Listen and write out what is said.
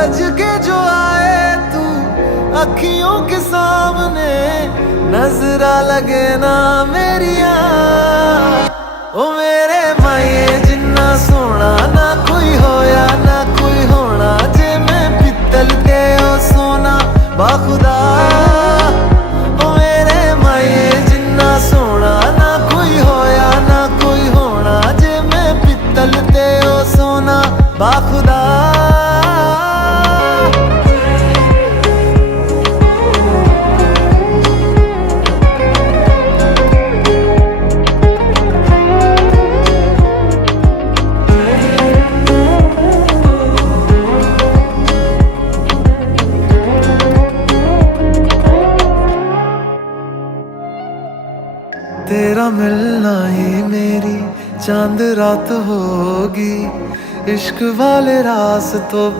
सज के जो आए तू अखियों के सामने, नजरा लगे ना मेरिया। ओ मेरे माये जिन्ना सोना ना कोई होया ना कोई होना, जे मैं पित्तल ते ओ सोना बाखुदा। ओ मेरे माये जिन्ना सोना ना कोई होया ना कोई होना, जे मैं पित्तल ते ओ सोना बाखुदा। तेरा मिलना ही मेरी चांद रात होगी, इश्क वाले रास्तों